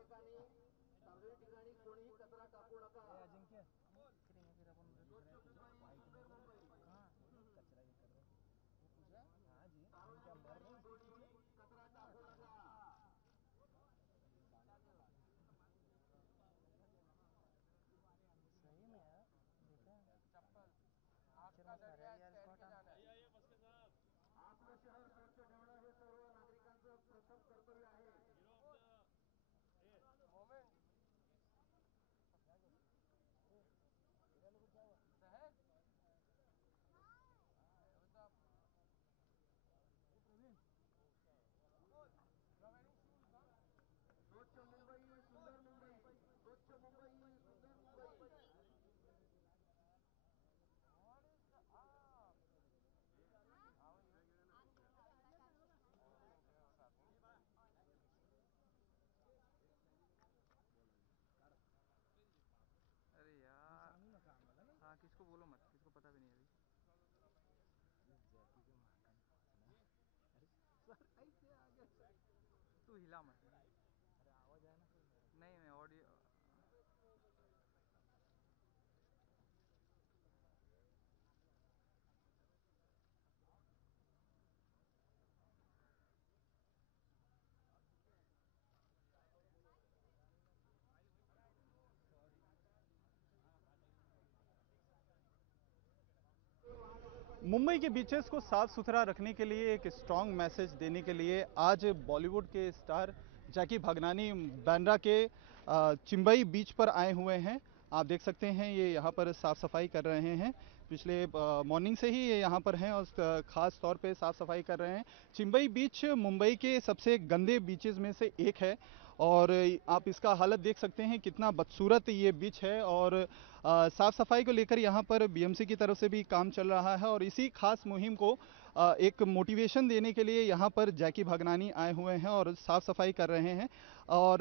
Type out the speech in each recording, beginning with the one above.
प्रत्येकाने सार्वजनिक ठिकाणी कोणीही कचरा टाकू नका. अजिंक्य फिर अपन सुंदर मुंबई कहाँ कचरा ये कर रहे वो पूछा हाँ जी हम क्या मर रहे हैं इसके पीछे कचरा टाकू नका. सही में यार देखा चप्पल आपका दरिया स्टैंड के जाना है. आपलं शहर स्वच्छ ठेवणं हे सर्व नागरिकांचं प्रथम कर्तव्य आहे. मोमेंट शहर स्वच्छ मुंबई सुंदर मुंबई. स्वच्छ मुंबई सुंदर Mumbai. What is the up? How are you? अरे यार हाँ किसको बोलो मत किसको पता भी नहीं अभी जैकी के माखन फंसना अरे सर ऐसे आ गया सर तू हिला मत अरे आवाज आया ना फिर नहीं मैं ऑडियो मुंबई के बीचेस को साफ सुथरा रखने के लिए एक स्ट्रॉन्ग मैसेज देने के लिए आज बॉलीवुड के स्टार जैकी भागनानी बांद्रा के चिंबई बीच पर आए हुए हैं. आप देख सकते हैं ये यहाँ पर साफ सफाई कर रहे हैं. पिछले मॉर्निंग से ही ये यहाँ पर हैं और खास तौर पे साफ सफाई कर रहे हैं. चिंबई बीच मुंबई के सबसे गंदे बीचेस में से एक है और आप इसका हालत देख सकते हैं कितना बदसूरत ये बीच है और साफ सफाई को लेकर यहाँ पर बीएमसी की तरफ से भी काम चल रहा है और इसी खास मुहिम को एक मोटिवेशन देने के लिए यहाँ पर जैकी भागनानी आए हुए हैं और साफ सफाई कर रहे हैं और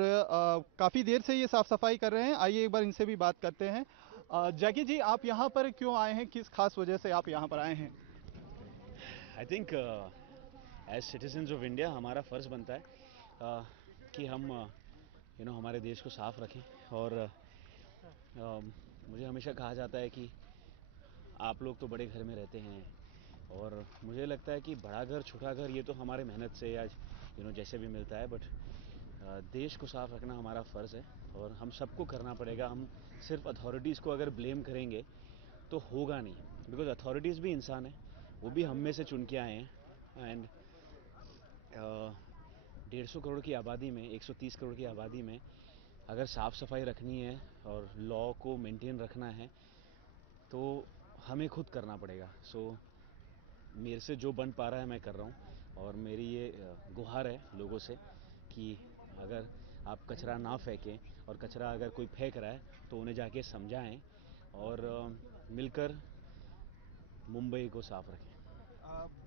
काफ़ी देर से ये साफ सफाई कर रहे हैं. आइए एक बार इनसे भी बात करते हैं. जैकी जी आप यहाँ पर क्यों आए हैं, किस खास वजह से आप यहाँ पर आए हैं? I think as citizens of India हमारा फ़र्ज़ बनता है कि हम हमारे देश को साफ रखें और मुझे हमेशा कहा जाता है कि आप लोग तो बड़े घर में रहते हैं और मुझे लगता है कि बड़ा घर छोटा घर ये तो हमारे मेहनत से या जैसे भी मिलता है बट देश को साफ रखना हमारा फ़र्ज़ है और हम सबको करना पड़ेगा. हम सिर्फ अथॉरिटीज़ को अगर ब्लेम करेंगे तो होगा नहीं बिकॉज अथॉरिटीज़ भी इंसान है, वो भी हम में से चुन के आए हैं एंड 150 करोड़ की आबादी में 130 करोड़ की आबादी में अगर साफ़ सफाई रखनी है और लॉ को मेंटेन रखना है तो हमें खुद करना पड़ेगा. सो मेरे से जो बन पा रहा है मैं कर रहा हूँ और मेरी ये गुहार है लोगों से कि अगर आप कचरा ना फेंकें और कचरा अगर कोई फेंक रहा है तो उन्हें जाके समझाएं और मिलकर मुंबई को साफ रखें.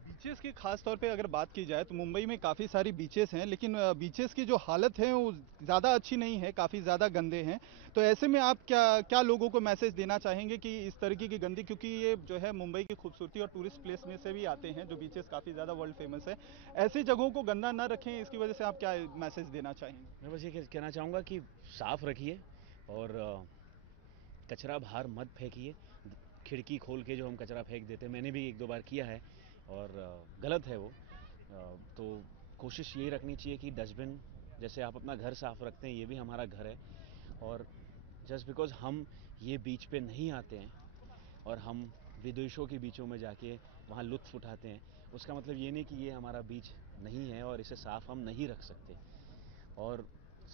बीचेस की खास तौर पे अगर बात की जाए तो मुंबई में काफ़ी सारी बीचेस हैं लेकिन बीचेस की जो हालत है वो ज़्यादा अच्छी नहीं है, काफ़ी ज़्यादा गंदे हैं. तो ऐसे में आप क्या लोगों को मैसेज देना चाहेंगे कि इस तरीके की गंदी, क्योंकि ये जो है मुंबई की खूबसूरती और टूरिस्ट प्लेस में से भी आते हैं जो बीचेस काफ़ी ज़्यादा वर्ल्ड फेमस है, ऐसी जगहों को गंदा ना रखें, इसकी वजह से आप क्या मैसेज देना चाहेंगे? मैं बस ये कहना चाहूँगा कि साफ़ रखिए और कचरा बाहर मत फेंकिए. खिड़की खोल के जो हम कचरा फेंक देते हैं, मैंने भी 1-2 बार किया है और गलत है वो. तो कोशिश यही रखनी चाहिए कि डस्टबिन जैसे आप अपना घर साफ़ रखते हैं ये भी हमारा घर है और जस्ट बिकॉज़ हम ये बीच पे नहीं आते हैं और हम विदेशों के बीचों में जाके वहाँ लुत्फ़ उठाते हैं उसका मतलब ये नहीं कि ये हमारा बीच नहीं है और इसे साफ़ हम नहीं रख सकते. और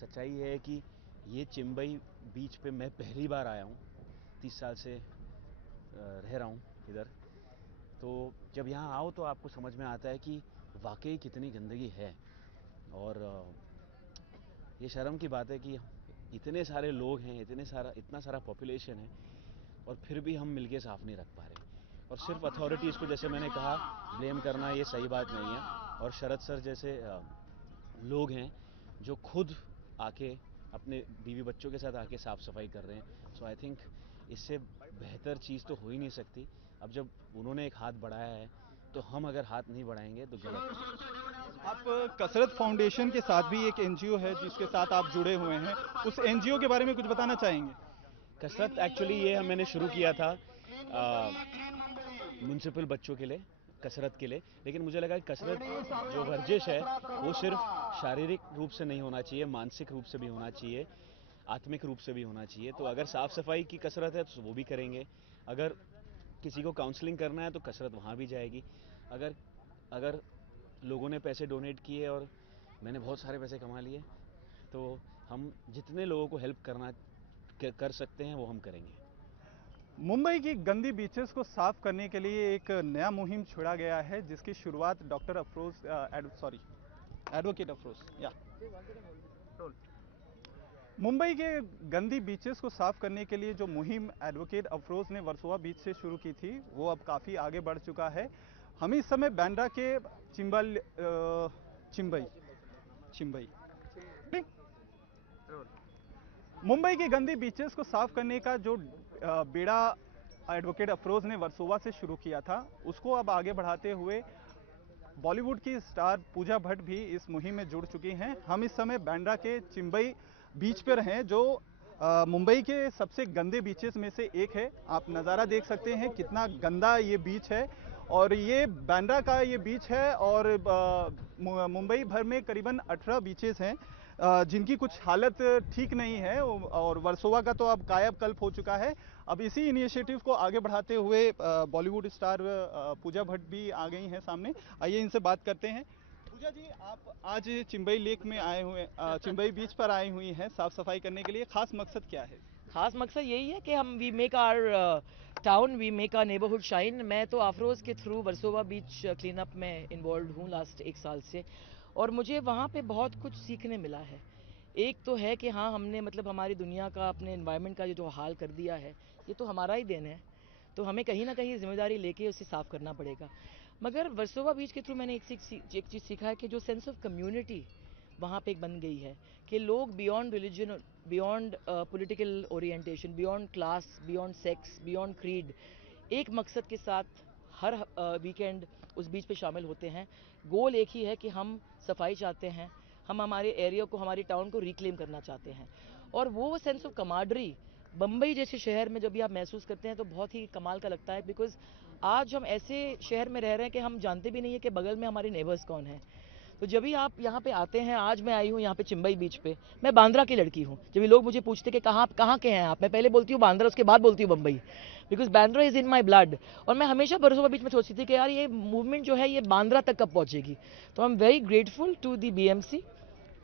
सच्चाई है कि ये चिंबई बीच पे मैं पहली बार आया हूँ, 30 साल से रह रहा हूँ इधर. तो जब यहाँ आओ तो आपको समझ में आता है कि वाकई कितनी गंदगी है और ये शर्म की बात है कि इतने सारे लोग हैं, इतना सारा पॉपुलेशन है और फिर भी हम मिलके साफ़ नहीं रख पा रहे. और सिर्फ अथॉरिटीज़ को जैसे मैंने कहा ब्लेम करना ये सही बात नहीं है और शरद सर जैसे लोग हैं जो खुद आके अपने बीवी बच्चों के साथ आके साफ़ सफाई कर रहे हैं. सो आई थिंक इससे बेहतर चीज़ तो हो ही नहीं सकती. अब जब उन्होंने एक हाथ बढ़ाया है तो हम अगर हाथ नहीं बढ़ाएंगे तो गलत है। आप कसरत फाउंडेशन के साथ भी एक एनजीओ है जिसके साथ आप जुड़े हुए हैं, उस एनजीओ के बारे में कुछ बताना चाहेंगे? कसरत एक्चुअली ये मैंने शुरू किया था म्यूनसिपल बच्चों के लिए, कसरत के लिए, लेकिन मुझे लगा कि कसरत जो वर्जिश है वो सिर्फ शारीरिक रूप से नहीं होना चाहिए, मानसिक रूप से भी होना चाहिए, आत्मिक रूप से भी होना चाहिए। तो अगर साफ सफाई की कसरत है तो वो भी करेंगे, अगर किसी को काउंसलिंग करना है तो कसरत वहाँ भी जाएगी। अगर अगर लोगों ने पैसे डोनेट किए और मैंने बहुत सारे पैसे कमा लिए, तो हम जितने लोगों को हेल्प करना कर सकते हैं वो हम करेंगे। मुंबई की गंदी बीचेस को साफ करने के लिए एक नया मुहिम छेड़ा गया है जिसकी शुरुआत डॉक्टर एडवोकेट अफरोज मुंबई के गंदी बीचेस को साफ करने के लिए जो मुहिम एडवोकेट अफरोज ने वर्सोवा बीच से शुरू की थी वो अब काफ़ी आगे बढ़ चुका है। हम इस समय बांद्रा के चिंबई मुंबई की गंदी बीचेस को साफ करने का जो बेड़ा एडवोकेट अफरोज ने वर्सोवा से शुरू किया था उसको अब आगे बढ़ाते हुए बॉलीवुड की स्टार पूजा भट्ट भी इस मुहिम में जुड़ चुकी हैं। हम इस समय बांद्रा के चिंबई बीच पर हैं जो मुंबई के सबसे गंदे बीचेस में से एक है। आप नज़ारा देख सकते हैं कितना गंदा ये बीच है और ये बांद्रा का ये बीच है और मुंबई भर में करीबन 18 बीचेस हैं जिनकी कुछ हालत ठीक नहीं है और वर्सोवा का तो अब कायाकल्प हो चुका है। अब इसी इनिशिएटिव को आगे बढ़ाते हुए बॉलीवुड स्टार पूजा भट्ट भी आ गई हैं सामने। आइए इनसे बात करते हैं। पूजा जी, आप आज चिंबई लेक में आए हुए चिंबई बीच पर आई हुई हैं साफ सफाई करने के लिए, खास मकसद क्या है? खास मकसद यही है कि हम we make our town, we make our neighbourhood shine. मैं तो अफरोज़ के through Versova beach clean up में इन्वॉल्व हूँ लास्ट 1 साल से और मुझे वहाँ पे बहुत कुछ सीखने मिला है। एक तो है कि हाँ, हमने मतलब हमारी दुनिया का, अपने एनवायरनमेंट का ये जो हाल कर दिया है ये तो हमारा ही देन है, तो हमें कहीं ना कहीं जिम्मेदारी लेके उसे साफ़ करना पड़ेगा। मगर वर्सोवा बीच के थ्रू मैंने एक चीज़ सीखा है कि जो सेंस ऑफ कम्युनिटी वहाँ पे एक बन गई है कि लोग beyond religion, beyond political orientation, beyond class, beyond sex, beyond creed, एक मकसद के साथ हर वीकेंड उस बीच पे शामिल होते हैं। गोल एक ही है कि हम सफाई चाहते हैं, हम हमारे एरिया को, हमारी टाउन को रिक्लेम करना चाहते हैं। और वो सेंस ऑफ कमाडरी बम्बई जैसे शहर में जब भी आप महसूस करते हैं तो बहुत ही कमाल का लगता है, बिकॉज आज हम ऐसे शहर में रह रहे हैं कि हम जानते भी नहीं है कि बगल में हमारे नेबर्स कौन हैं। तो जब भी आप यहाँ पे आते हैं, आज मैं आई हूँ यहाँ पे चिंबई बीच पे, मैं बांद्रा की लड़की हूँ। जब भी लोग मुझे पूछते कि कहाँ के हैं आप, मैं पहले बोलती हूँ बांद्रा, उसके बाद बोलती हूँ Bombay, because Bandra is in my blood. और मैं हमेशा वर्सोवा बीच में सोचती थी कि यार ये मूवमेंट जो है ये बांद्रा तक कब पहुँचेगी। तो I am very grateful to the BMC,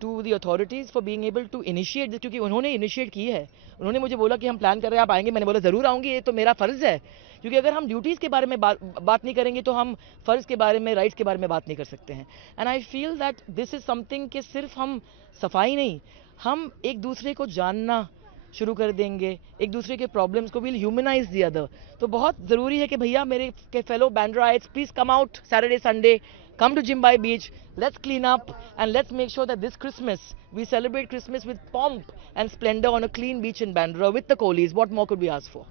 to the authorities for being able to initiate this, क्योंकि उन्होंने इनिशिएट की है। उन्होंने मुझे बोला कि हम प्लान कर रहे हैं, आप आएंगे? मैंने बोला ज़रूर आऊँगी, ये तो मेरा फ़र्ज़ है, क्योंकि अगर हम ड्यूटीज़ के बारे में बात नहीं करेंगे तो हम फ़र्ज़ के बारे में, राइट्स के बारे में बात नहीं कर सकते हैं। And I feel that this is something कि सिर्फ हम सफाई नहीं, हम एक दूसरे को जानना शुरू कर देंगे, एक दूसरे के प्रॉब्लम्स को विल ह्यूमनाइज द अदर। तो बहुत ज़रूरी है कि भैया मेरे के फेलो बैंड्राइट्स, please come out Saturday Sunday, come to Jimbai Beach, let's clean up and let's make sure that this Christmas we celebrate Christmas with pomp and splendor on a clean beach in Bandra with the Kohlis. What more could we ask for?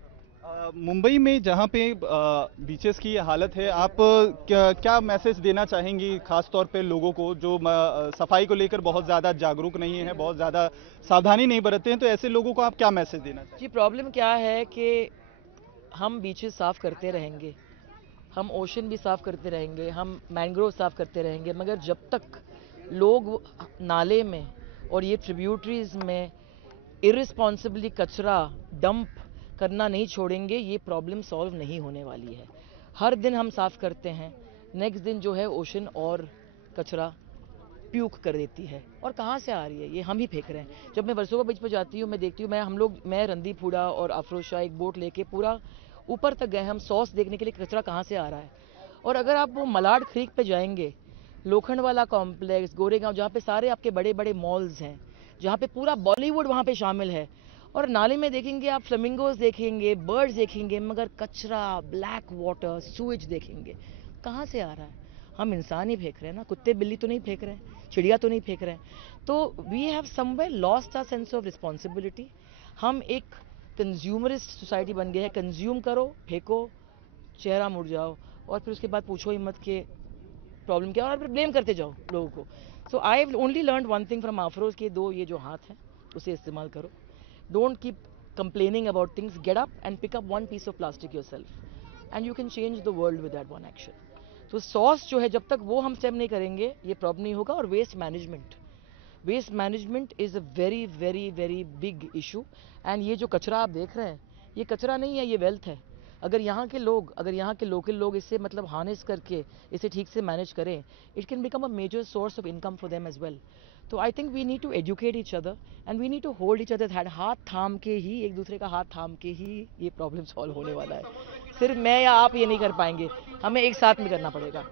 Mumbai में जहाँ पे beaches की हालत है, आप क्या message देना चाहेंगी खास तौर पे लोगों को जो सफाई को लेकर बहुत ज़्यादा जागरूक नहीं है, बहुत ज़्यादा सावधानी नहीं बरतते हैं, तो ऐसे लोगों को आप क्या मैसेज देना चाहेंगे? जी, प्रॉब्लम क्या है कि हम बीचेस साफ़ करते रहेंगे, हम ओशन भी साफ़ करते रहेंगे, हम मैंग्रोव साफ़ करते रहेंगे, मगर जब तक लोग नाले में और ये ट्रिब्यूटरीज़ में इर्रिस्पॉन्सिबली कचरा डंप करना नहीं छोड़ेंगे, ये प्रॉब्लम सॉल्व नहीं होने वाली है। हर दिन हम साफ़ करते हैं, नेक्स्ट दिन जो है ओशन और कचरा प्यूक कर देती है। और कहाँ से आ रही है? ये हम ही फेंक रहे हैं। जब मैं वर्सोवा बीच पर जाती हूँ, मैं देखती हूँ, मैं रणदीप हुडा और अफरोज शाह एक बोट लेके पूरा ऊपर तक गए हम सॉस देखने के लिए कचरा कहाँ से आ रहा है। और अगर आप वो मलाड क्रीक पे जाएंगे, लोखंडवाला कॉम्प्लेक्स, गोरेगांव, जहाँ पे सारे आपके बड़े बड़े मॉल्स हैं, जहाँ पे पूरा बॉलीवुड वहाँ पे शामिल है, और नाले में देखेंगे आप फ्लेमिंगोज देखेंगे, बर्ड्स देखेंगे, मगर कचरा, ब्लैक वाटर, सूएज देखेंगे। कहाँ से आ रहा है? हम इंसान ही फेंक रहे हैं ना, कुत्ते बिल्ली तो नहीं फेंक रहे हैं, चिड़िया तो नहीं फेंक रहे हैं। तो we have somewhere lost our sense of responsibility. हम एक कंज्यूमरिस्ट सोसाइटी बन गए हैं, कंज्यूम करो, फेंको, चेहरा मुड़ जाओ। और फिर उसके बाद पूछो ही मत के प्रॉब्लम क्या है, और फिर ब्लेम करते जाओ लोगों को. So I have only learn one thing from Afroz के दो ये जो हाथ हैं उसे इस्तेमाल करो. Don't keep complaining about things. Get up and pick up one piece of plastic yourself and you can change the world with that one action. तो सॉस जो है जब तक वो हम स्टेप नहीं करेंगे ये प्रॉब्लम नहीं होगा. और waste management is a very very very big issue. And ये जो कचरा आप देख रहे हैं ये कचरा नहीं है, ये वेल्थ है. अगर यहाँ के लोकल लोग इससे मतलब हार्नेस करके इसे ठीक से मैनेज करें, it can become a major source of income for them as well. तो I think we need to educate each other and we need to hold each other hand. हाथ थाम के ही, एक दूसरे का हाथ थाम के ही ये प्रॉब्लम सॉल्व होने वाला है. सिर्फ मैं या आप ये नहीं कर पाएंगे, हमें एक साथ में करना पड़ेगा.